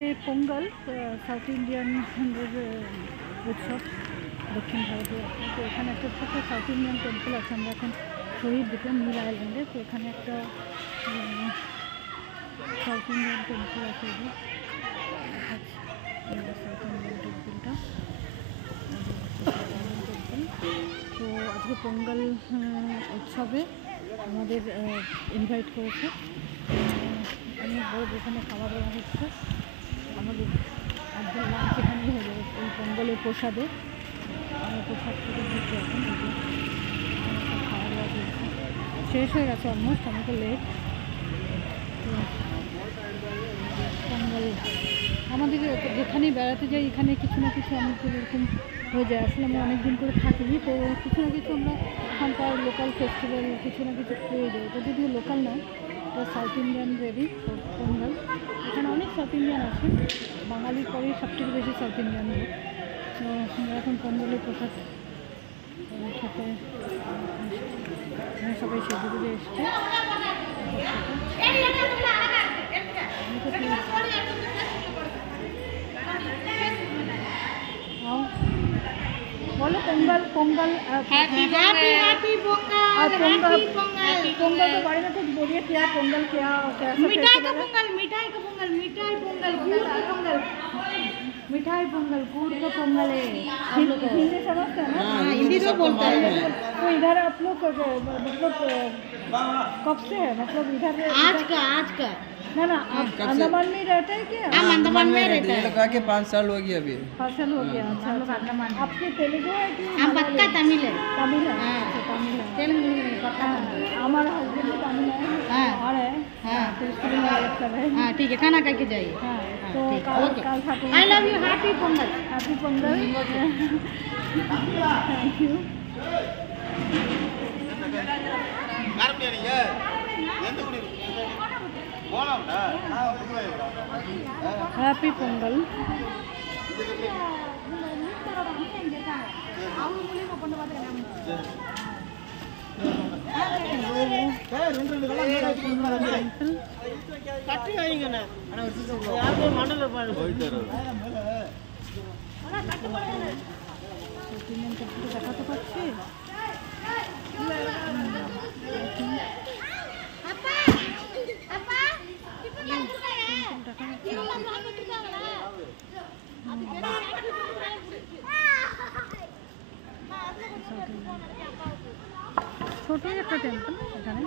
Pongal south Indian উৎসব দক্ষিণ ভারতে আছে। তো এখানে একটা ছোট্ট সাউথ ইন্ডিয়ান টেম্পল আছে। আমরা এখন শহীদ দ্বীপে মির আইল্যান্ডে। তো এখানে একটা সাউথ ইন্ডিয়ান টেম্পল আছে। সাউথ ইন্ডিয়ান টেম্পলটা তো আজকে পোঙ্গল উৎসবে আমাদের ইনভাইট করেছে। অনেক বড় যেখানে খাওয়া দাওয়া হচ্ছে। আমাদের একদম লাঞ্চ এখানেই হয়ে যাবে এই পোঙ্গলের প্রসাদে। আমরা প্রসাদ থেকে দিচ্ছি এখন খাওয়া দাওয়া চলছে, শেষ হয়ে গেছে অলমোস্ট, আমাকে লেট। পোঙ্গল আমাদের যেখানেই বেড়াতে যাই এখানে কিছু না কিছু আমাদের এরকম হয়ে যায়। আসলে আমরা অনেক দিন করে থাকিনি, তো কিছু না কিছু আমরা এখানকার লোকাল ফেস্টিভ্যাল কিছু না কিছু পেয়ে যাই। এটা যদিও লোকাল নয়, এটা সাউথ ইন্ডিয়ান রেডি পোঙ্গল। এখানে অনেক সাউথ ইন্ডিয়ান আছে, বাঙালির পরেই সবথেকে বেশি সাউথ ইন্ডিয়ান লোক। তো আমরা এখন পোঙ্গলের প্রসাদ খেতে সবাই সেজে গুজে এসছে। बोलो पोंगल पोंगल हैप्पी पोंगल पोंगल के बारे में कुछ बोलिए। क्या पोंगल क्या कैसा मिठाई का पोंगल मिठाई गुड़ का पोंगल मिठाई पोंगल गुड़ का पोंगल है। हिंदी समझते हैं ना? हिंदी तो बोलता है। तो इधर आप लोग मतलब कब से है? मतलब इधर आज का ना आप अंडमान में रहते हैं क्या? हम अंडमान में रहते हैं। लगा के 5 साल हो गया अभी। 5 साल हो गया। अच्छा अंडमान। आपके तेलुगु है कि हम पक्का तमिल है। तमिल है? हाँ। अच्छा तमिल है। तेलुगु नहीं पक्का। हमारा हस्बैंड भी तमिल है। हाँ। और है हाँ। तो इसके लिए वेट कर रहे हैं। हाँ ठीक है, खाना खा के जाइए। हाँ तो ठीक है, ओके। काल खाते I love you, happy Pongal. Happy Pongal. Thank you. Happy Pongal. দেখাতে পারছি। ছোটই একটা টেম্পল এখানে।